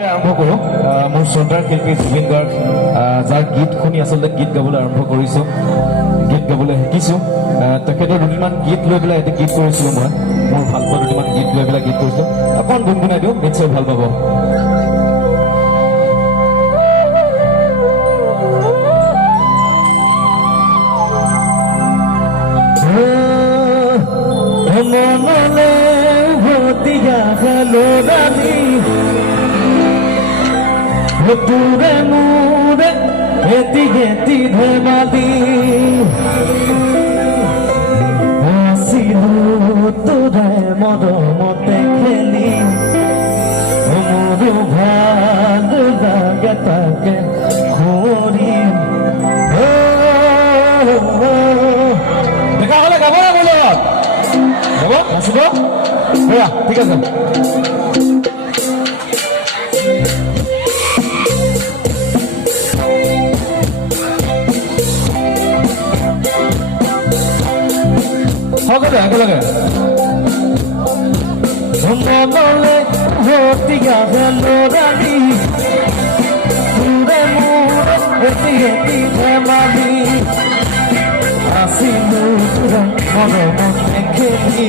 আৰম্ভ কৰোঁ মোৰ শ্ৰদ্ধাৰ শিল্পী জুবিন গাৰ্গ যাৰ গীত শুনি আচলতে গীত গাবলৈ আৰম্ভ কৰিছোঁ, গীত গাবলৈ শিকিছোঁ। তেখেতৰ দুদিনমান গীত লৈ পেলাই এটি গীত কৰিছিলোঁ মই, মোৰ ভাল পোৱা দুদিনমান গীত লৈ পেলাই গীত কৰিছিলোঁ। অকণ গুণগুণাই দিওঁ, নিশ্চয় ভাল পাব। মনলে ভতিজা খেলোৰানি তোৰে মোৰে এটি গেটি ধেমালি আছিলো তোৰে মৰমতে খেলি মোৰো ভাল লাগে তাকে খুঁৰি দেখা হ'লে গাব না মোৰ লগত গাব নাচিব ব'লা ঠিক আছে। একেলগে মনলে ভতিজা খেলোৰানি তোৰে মোৰে এটি গেটি ধেমালি আছিলো তোৰে মৰমতে খেলি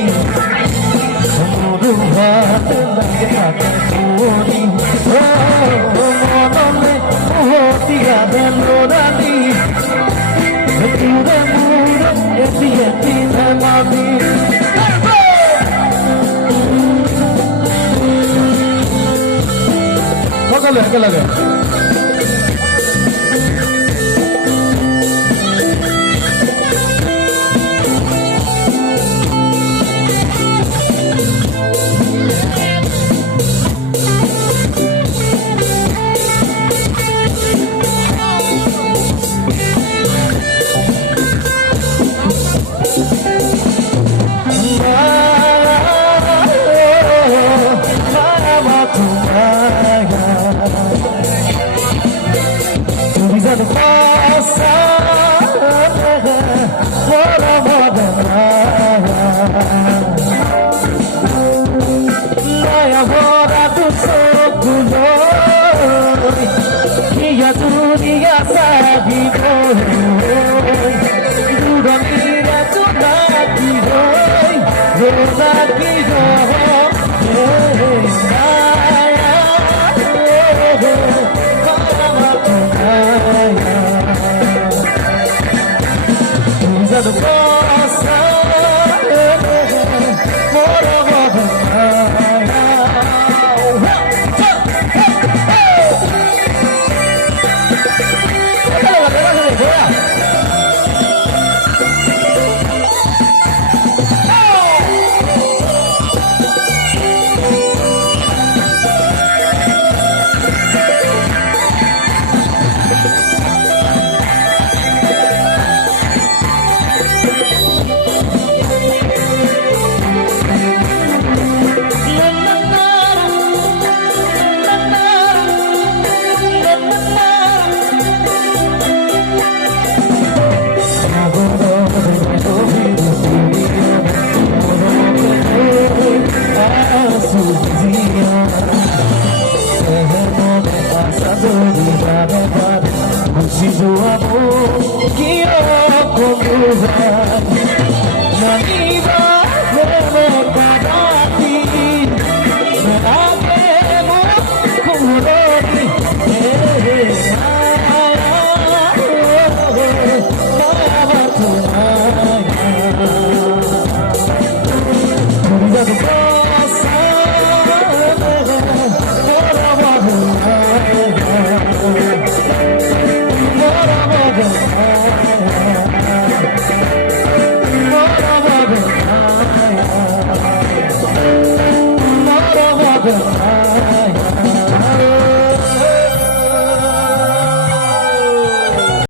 মোৰো ভাল লাগে তাকে খুঁৰি মনলে ভতিজা খেলোৰানি তোৰে মোৰে এটি গেটি ধেমালি একেলগে She's a